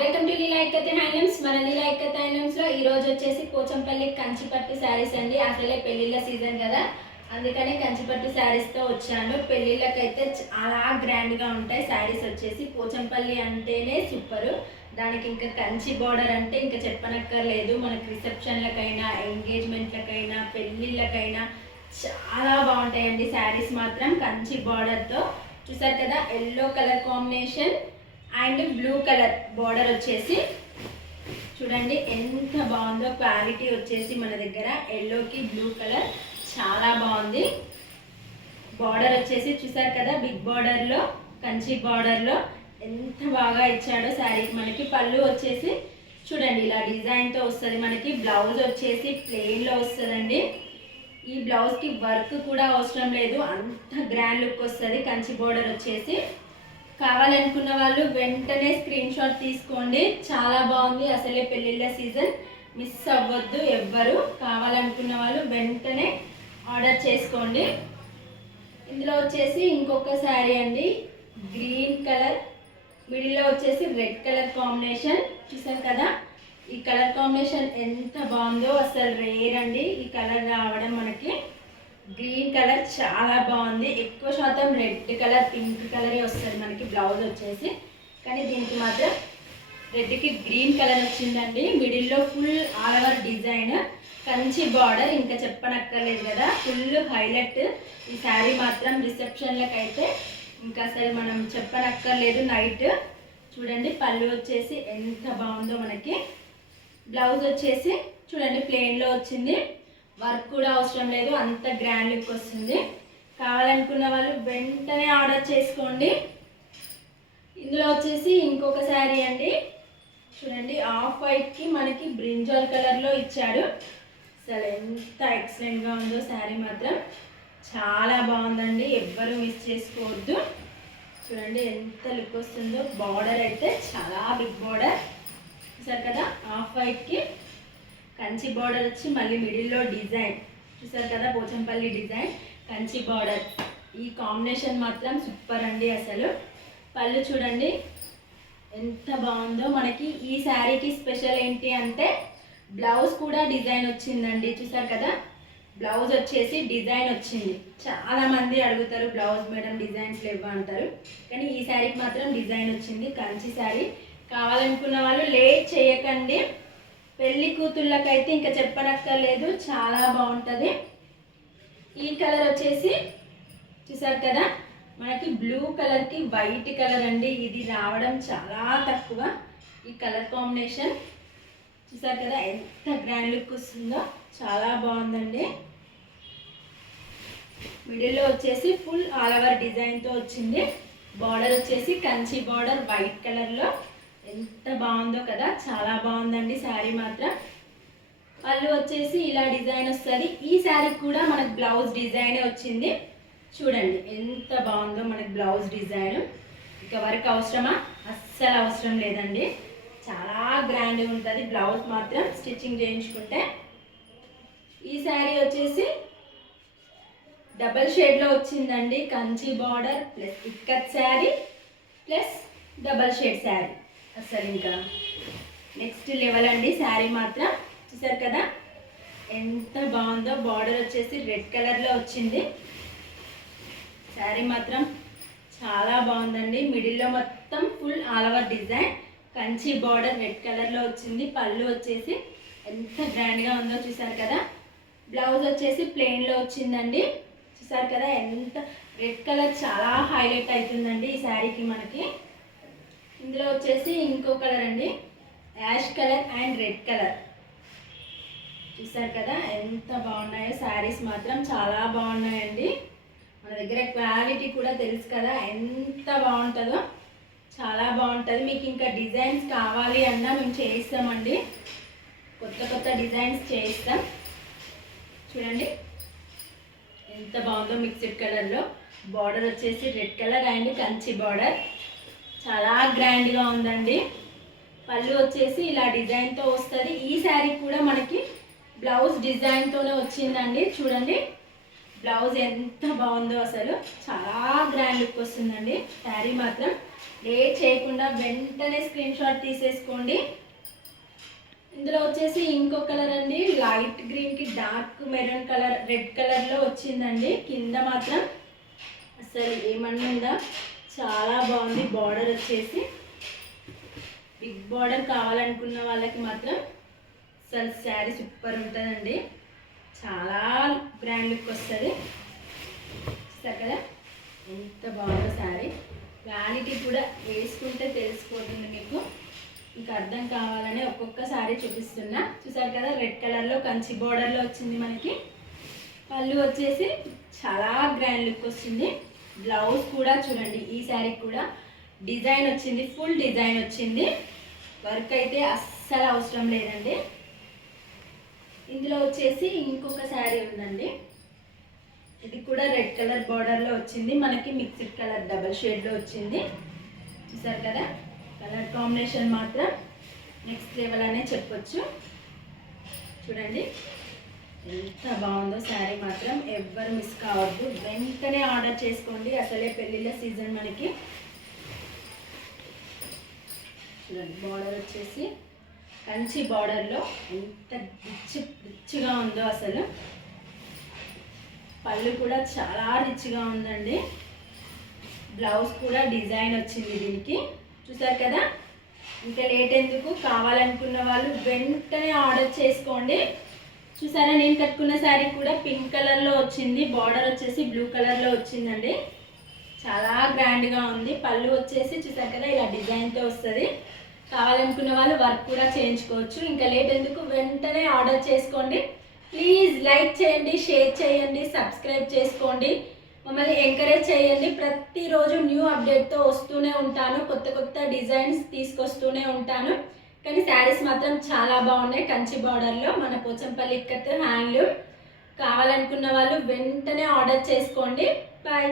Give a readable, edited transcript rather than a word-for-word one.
Welcome to Leela ikat handlooms. మన లీలా ikat handlooms లో ఈ రోజు వచ్చేసి పోచంపల్లి కంచిపట్టు శారీస్ అండి. అసలే పెళ్లిళ్ళ సీజన్ కదా, అందుకని కంచిపట్టు శారీస్ తో వచ్చాను. పెళ్లిళ్ళకైతే చాలా గ్రాండ్ గా ఉంటాయి శారీస్ వచ్చేసి. పోచంపల్లి అంటేనే సూపర్, దానికి ఇంకా కంచి బార్డర్ అంటే ఇంకా చెప్పనక్కర్లేదు. మనకి రిసెప్షన్లకైనా, ఎంగేజ్మెంట్లకైనా, పెళ్లిళ్ళకైనా చాలా బాగుంటాయండి శారీస్ మాత్రం. కంచి బార్డర్తో చూసారు కదా, yellow colour combination and blue colour border వచ్చేసి చూడండి ఎంత బాగుందో. క్వాలిటీ వచ్చేసి మన దగ్గర ఎల్లోకి బ్లూ కలర్ చాలా బాగుంది. బార్డర్ వచ్చేసి చూసారు కదా, బిగ్ బార్డర్లో కంచి బార్డర్లో ఎంత బాగా ఇచ్చాడో శారీకి. మనకి పళ్ళు వచ్చేసి చూడండి ఇలా డిజైన్తో వస్తుంది. మనకి బ్లౌజ్ వచ్చేసి ప్లెయిన్లో వస్తుందండి. ఈ బ్లౌజ్కి వర్క్ కూడా అవసరం లేదు, అంత గ్రాండ్ లుక్ వస్తుంది. కంచి బార్డర్ వచ్చేసి కావాలనుకున్న వాళ్ళు వెంటనే స్క్రీన్ షాట్ తీసుకోండి. చాలా బాగుంది, అసలే పెళ్ళిళ్ళ సీజన్, మిస్ అవ్వద్దు ఎవ్వరు. కావాలనుకున్న వాళ్ళు వెంటనే ఆర్డర్ చేసుకోండి. ఇందులో వచ్చేసి ఇంకొక శారీ అండి, గ్రీన్ కలర్ మిడిల్లో వచ్చేసి రెడ్ కలర్ కాంబినేషన్. చూసారు కదా, ఈ కలర్ కాంబినేషన్ ఎంత బాగుందో, అసలు రేర్ అండి ఈ కలర్ రావడం. మనకి గ్రీన్ కలర్ చాలా బాగుంది. ఎక్కువ శాతం రెడ్ కలర్, పింక్ కలరే వస్తుంది మనకి బ్లౌజ్ వచ్చేసి, కానీ దీనికి మాత్రం రెడ్కి గ్రీన్ కలర్ వచ్చిందండి. మిడిల్లో full all over design, Kanchi border ఇంకా చెప్పనక్కర్లేదు కదా, ఫుల్ హైలైట్ ఈ శారీ మాత్రం. రిసెప్షన్లకైతే ఇంకా అసలు మనం చెప్పనక్కర్లేదు. నైట్ చూడండి, పళ్ళు వచ్చేసి ఎంత బాగుందో. మనకి బ్లౌజ్ వచ్చేసి చూడండి ప్లెయిన్లో వచ్చింది, వర్క్ కూడా అవసరం లేదు, అంత గ్రాండ్ లుక్ వస్తుంది. కావాలనుకున్న వాళ్ళు వెంటనే ఆర్డర్ చేసుకోండి. ఇందులో వచ్చేసి ఇంకొక శారీ అండి, చూడండి ఆఫ్ వైట్కి మనకి బ్రింజాల్ కలర్లో ఇచ్చాడు. అసలు ఎంత ఎక్సలెంట్గా ఉందో శారీ మాత్రం, చాలా బాగుందండి, ఎవ్వరూ మిస్ చేసుకోవద్దు. చూడండి ఎంత లుక్ వస్తుందో. బార్డర్ అయితే చాలా బిగ్ బార్డర్, చూసారు కదా, ఆఫ్ వైట్కి కంచి బార్డర్ వచ్చి మళ్ళీ మిడిల్లో డిజైన్ చూసారు కదా, పోచంపల్లి డిజైన్, కంచి బార్డర్. ఈ కాంబినేషన్ మాత్రం సూపర్ అండి అసలు. పళ్ళు చూడండి ఎంత బాగుందో. మనకి ఈ శారీకి స్పెషల్ ఏంటి అంటే బ్లౌజ్ కూడా డిజైన్ వచ్చిందండి. చూసారు కదా, బ్లౌజ్ వచ్చేసి డిజైన్ వచ్చింది. చాలామంది అడుగుతారు బ్లౌజ్ మేడం డిజైన్స్ లేవు అంటారు, కానీ ఈ శారీకి మాత్రం డిజైన్ వచ్చింది. కంచి శారీ కావాలనుకున్న వాళ్ళు లేట్ చేయకండి. పెళ్లి కూతుళ్ళకైతే ఇంకా చెప్పనక్కర్లేదు, చాలా బాగుంటుంది. ఈ కలర్ వచ్చేసి చూసారు కదా, మనకి బ్లూ కలర్కి వైట్ కలర్ అండి. ఇది రావడం చాలా తక్కువ ఈ కలర్ కాంబినేషన్. చూసారు కదా ఎంత గ్రాండ్ లుక్ వస్తుందో, చాలా బాగుందండి. మిడిల్లో వచ్చేసి ఫుల్ ఆల్ ఓవర్ డిజైన్తో వచ్చింది. బార్డర్ వచ్చేసి కంచి బార్డర్ వైట్ కలర్లో ఎంత బాగుందో కదా, చాలా బాగుందండి శారీ మాత్రం. పళ్ళు వచ్చేసి ఇలా డిజైన్ వస్తుంది. ఈ శారీకి కూడా మనకు బ్లౌజ్ డిజైనే వచ్చింది. చూడండి ఎంత బాగుందో మనకి బ్లౌజ్ డిజైన్. ఇక వర్క్ అవసరమా? అస్సలు అవసరం లేదండి, చాలా గ్రాండ్గా ఉంటుంది బ్లౌజ్ మాత్రం స్టిచ్చింగ్ చేయించుకుంటే. ఈ శారీ వచ్చేసి డబల్ షేడ్లో వచ్చిందండి. Kanchi border plus ikat sari plus double shade sari, అసలు ఇంకా నెక్స్ట్ లెవెల్ అండి శారీ మాత్రం. చూసారు కదా ఎంత బాగుందో. బార్డర్ వచ్చేసి రెడ్ కలర్లో వచ్చింది. శారీ మాత్రం చాలా బాగుందండి. మిడిల్లో మొత్తం full all over design, Kanchi border red కలర్లో వచ్చింది. పళ్ళు వచ్చేసి ఎంత గ్రాండ్గా ఉందో చూసారు కదా. బ్లౌజ్ వచ్చేసి ప్లెయిన్లో వచ్చిందండి. చూసారు కదా ఎంత రెడ్ కలర్ చాలా హైలైట్ అవుతుందండి ఈ శారీకి మనకి. ఇందులో వచ్చేసి ఇంకో కలర్ అండి, ash colour and red colour. చూసారు కదా ఎంత బాగున్నాయో శారీస్ మాత్రం, చాలా బాగున్నాయండి. మన దగ్గర క్వాలిటీ కూడా తెలుసు కదా ఎంత బాగుంటుందో, చాలా బాగుంటుంది. మీకు ఇంకా డిజైన్స్ కావాలి అన్నా మేము చేయిస్తామండి, కొత్త కొత్త డిజైన్స్ చేయిస్తాం. చూడండి ఎంత బాగుందో, మిక్స్డ్ కలర్లో. బార్డర్ వచ్చేసి red colour and Kanchi border, చాలా గ్రాండ్గా ఉందండి. పళ్ళు వచ్చేసి ఇలా డిజైన్తో వస్తుంది. ఈ శారీ కూడా మనకి బ్లౌజ్ డిజైన్తోనే వచ్చిందండి. చూడండి బ్లౌజ్ ఎంత బాగుందో, అసలు చాలా గ్రాండ్ లుక్ వస్తుందండి శారీ మాత్రం. లేట్ చేయకుండా వెంటనే స్క్రీన్ షాట్ తీసేసుకోండి. ఇందులో వచ్చేసి ఇంకో కలర్ అండి, లైట్ గ్రీన్కి డార్క్ మెరూన్ కలర్, రెడ్ కలర్లో వచ్చిందండి. కింద మాత్రం అసలు ఏమన్నా ఉందా, చాలా బాగుంది. బార్డర్ వచ్చేసి బిగ్ బార్డర్ కావాలనుకున్న వాళ్ళకి మాత్రం అసలు శారీ సూపర్ ఉంటుందండి. చాలా బ్రాండ్ లుక్ వస్తుంది. చూస్తారు కదా ఎంత బాగుందో శారీ. క్వాలిటీ కూడా వేసుకుంటే తెలిసిపోతుంది మీకు. ఇంకా అర్థం కావాలని ఒక్కొక్క శారీ చూపిస్తున్నా. చూసారు కదా రెడ్ కలర్లో కంచి బోర్డర్లో వచ్చింది మనకి. పళ్ళు వచ్చేసి చాలా గ్రాండ్ లుక్ వస్తుంది. బ్లౌజ్ కూడా చూడండి, ఈ శారీ కూడా డిజైన్ వచ్చింది, ఫుల్ డిజైన్ వచ్చింది. వర్క్ అయితే అస్సలు అవసరం లేదండి. ఇందులో వచ్చేసి ఇంకొక శారీ ఉందండి. ఇది కూడా రెడ్ కలర్ బార్డర్లో వచ్చింది మనకి, మిక్స్డ్ కలర్ డబల్ షేడ్లో వచ్చింది. చూసారు కదా కలర్ కాంబినేషన్ మాత్రం నెక్స్ట్ లెవెల్ అనే చెప్పొచ్చు. చూడండి ఎంత బాగుందో శారీ మాత్రం. ఎవ్వరు మిస్ కావద్దు, వెంటనే ఆర్డర్ చేసుకోండి. అసలే పెళ్ళిళ్ళ సీజన్ మనకి. చూడండి బార్డర్ వచ్చేసి కంచి బార్డర్లో ఎంత రిచ్గా ఉందో అసలు. పళ్ళు కూడా చాలా రిచ్గా ఉందండి. బ్లౌజ్ కూడా డిజైన్ వచ్చింది దీనికి. చూసారు కదా, ఇంకా లేట్ ఎందుకు, కావాలనుకున్న వాళ్ళు వెంటనే ఆర్డర్ చేసుకోండి. చూసారా నేను కట్టుకున్న శారీ కూడా పింక్ కలర్లో వచ్చింది. బార్డర్ వచ్చేసి బ్లూ కలర్లో వచ్చిందండి. చాలా గ్రాండ్గా ఉంది. పళ్ళు వచ్చేసి చూసారు కదా ఇలా డిజైన్తో వస్తుంది. కావాలనుకున్న వాళ్ళు వర్క్ కూడా చేయించుకోవచ్చు. ఇంకా లేట్ ఎందుకు, వెంటనే ఆర్డర్ చేసుకోండి. ప్లీజ్ లైక్ చేయండి, షేర్ చేయండి, సబ్స్క్రైబ్ చేసుకోండి. మమ్మల్ని ఎంకరేజ్ చేయండి. ప్రతిరోజు న్యూ అప్డేట్తో వస్తూనే ఉంటాను, కొత్త కొత్త డిజైన్స్ తీసుకొస్తూనే ఉంటాను. కానీ శారీస్ మాత్రం చాలా బాగున్నాయి. కంచి బార్డర్లో మన పోచంపల్లి ఇక్కత్ హ్యాండ్లూమ్. కావాలనుకున్న వాళ్ళు వెంటనే ఆర్డర్ చేసుకోండి. బాయ్.